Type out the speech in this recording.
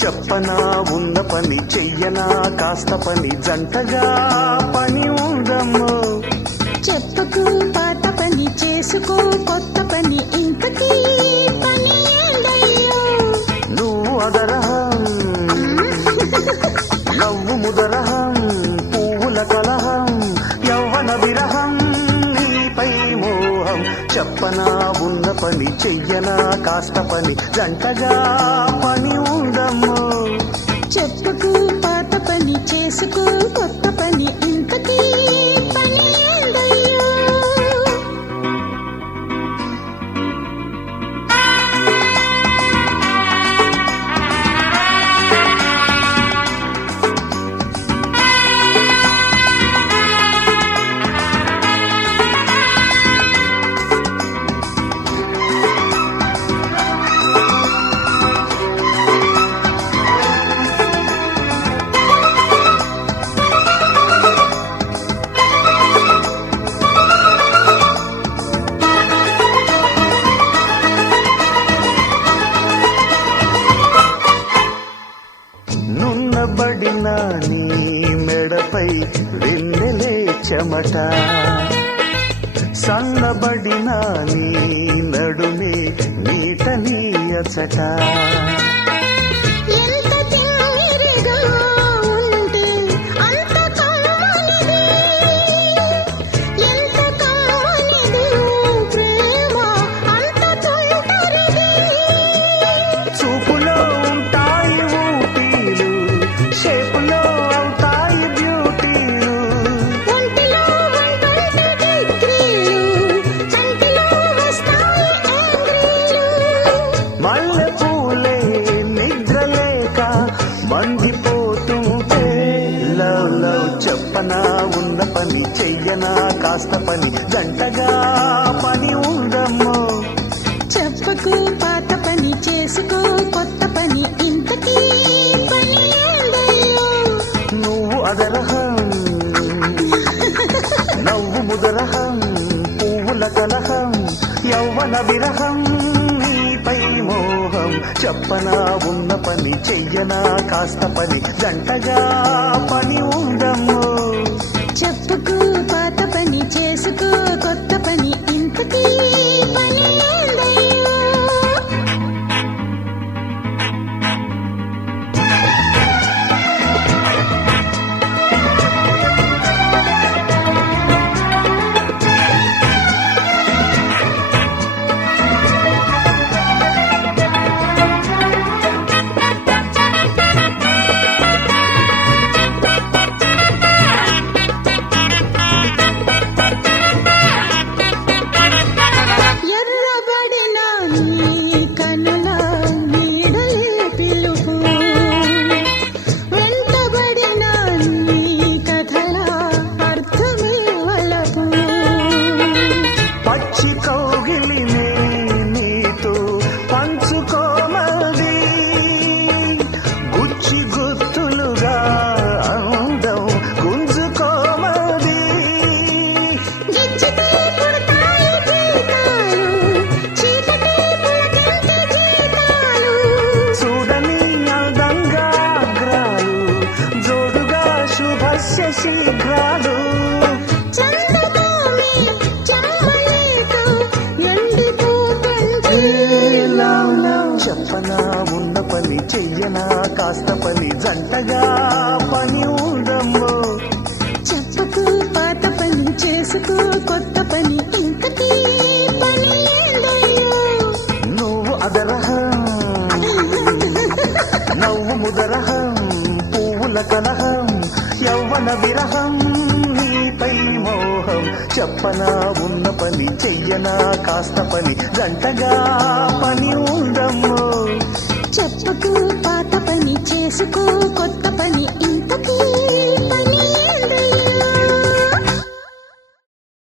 చెప్పనా ఉన్న పని చెయ్యనా కాస్త పని జంటగా పని ఉందమ్మో. చెప్పకు పాత పని చేసుకో కొత్త పని ఇంతకీ పని ఏందయ్యో. నువ్వు అదరహం నవ్వు ముదరహం పువ్వుల కలహం యవ్వన విరహం నీపై మోహం. చెప్పనా ఉన్న పని చెయ్యనా కాస్త పని జంటగా పని ఉందమ్మో. చెప్పకు పాత పని చేసుకో కొత్త పని ఇంతకీ పని ఏందయ్యో. నున్నబడిన నీ మెడపై వెన్నెలే చెమట, సన్నబడిన నీ నడుమే నీటని అచట. ఎంత తిమ్మిరిగా ఉంటే అంత కమ్మనిది, ఎంత కమ్మనిది ప్రేమ అంత తొందరది. చూపులో ఉంటాయి ఊటీలు, షేపులో అవుతాయి బ్యూటీలు. ఒంటిలో వంటుంటే డిగ్రీలు, చంటిలో వస్తాయి యాంగ్రీలు. మల్లె పూలే నిద్రలేక మండిపోతుంటే లవ్ లవ్. చెప్పనా ఉన్న పని చెయ్యనా కాస్త పని జంటగా పని ఉందమ్మో. చెప్పకు పాత పని చేసుకో కొత్త పని ఇంతకీ పని ఏందయ్యో. నువ్వు అదరహం నవ్వు ముదరహం పువ్వుల కలహం యవ్వన విరహం నీపై మోహం. చెప్పనా ఉన్న పని చెయ్యనా కాస్త పని జంటగా పని ఉందమ్మో. చెప్పకు పాత పని చేసుకో కొత్త పని ఇంతకీ పని ఏందయ్యో. ఎర్రబడిన నీ కనుల నీడలే పిలుపు, వెంటబడిన నీ కథల అర్థమే వలపు. పచ్చి కౌగిలినే నీతో పంచుకోమది, గుచ్చి గుర్తులుగా అందం గుంజుకోమది. గిచ్చితే పుడతాయి గీతాలు, చీకటే పులకించే జీతాలు. చూడని అందంగా అగ్రాలు జోడుగా శుభస్య శీఘ్రాలు. చందమామి చెమ్మలేక ఎండిపోతుంటే లవ్ లవ్. చెప్పనా ఉన్న పని చెయ్యనా కాస్త పని జంటగా పని ఉందమ్మో. చెప్పకు పాత పని చేసుకో కొత్త పని ఇంతకీ పని ఏందయ్యో. నువ్వు అదరహం నవ్వు ముదరహం పువ్వుల కలహం యవ్వన విరహం నీపై మోహం. చెప్పనా ఉన్న పని చెయ్యనా కాస్త పని జంటగా పని ఉందమ్మో. చెప్పకు పాత పని చేసుకో